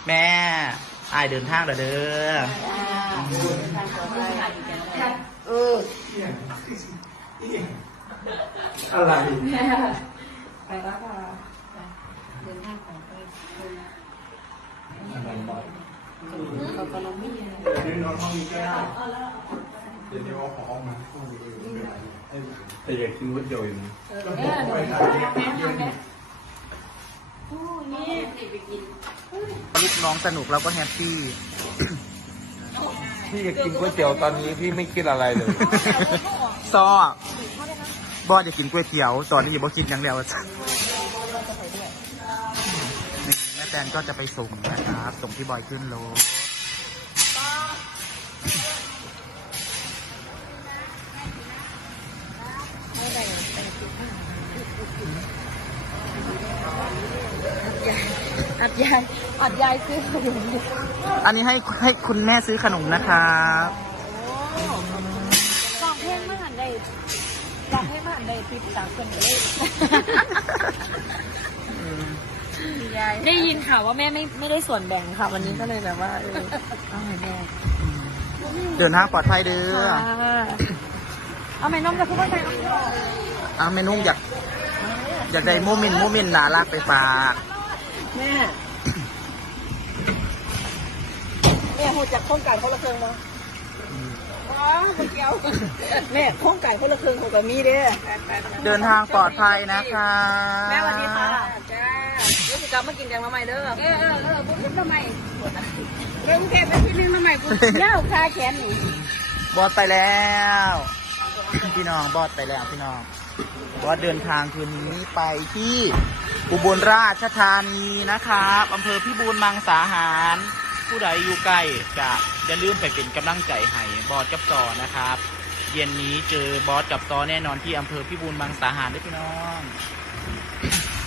แม่อายเดินทางเด้ออะไรไปแล้วค่ะเดินทางของไปเขาก็ลงไม่เยอะนอนห้องนี้ก็ได้เดี๋ยวเอาของออกมาห้องนี้แต่อยากกินก๋วยเตี๋ยวอยู่นะลูกน้องสนุกเราก็แฮปปี้พี่อยากกินก๋วยเตี๋ยวตอนนี้พี่ไม่คิดอะไรเลยซอบอสอยากกินก๋วยเตี๋ยวตอนนี้อย่าบอกกินอย่างเดียวแม่แตนก็จะไปส่งนะครับส่งพี่บอยขึ้นรถอัดยายซื้อขนมอันนี้ให้คุณแม่ซื้อขนมนะครับลองเพลงมาหันได้ติดสามคนเลยได้ยินข่าวว่าแม่ไม่ได้ส่วนแบ่งค่ะวันนี้ก็เลยแบบว่าเอาให้แม่เดินทางปลอดภัยเด้อเอาไหมน้องจะพูดว่าไงเอาเมนุ่งอยากได้โมเมนต์น่ารักไปฝากแม่หูจากโครงไก่คนละเครื่องมั้งว้าวเกี่ยวแม่โครงไก่คนละเครื่องของกับมีเด้อเดินทางปลอดภัยนะคะแม่สวัสดีค่ะจ้าเดี๋ยวจะกลับมากินแกงมาใหม่เด้อบุญทำไมเรื่องแค่ไปที่นึงทำไมบุญเน่าคาแขนนี่บอสไปแล้ว พี่น้องบอสไปแล้วพี่น้องบอสเดินทางคืนนี้ไปที่อุบลราชธานีนะครับอำเภอพิบูลมังสาหารผู้ใดอยู่ใกล้จะอย่าลืมไปเป็นกำลังใจให้บอสกับต่อนะครับ เย็นนี้เจอบอสกับต่อแน่นอนที่อำเภอพิบูลมังสาหารด้วยพี่น้อง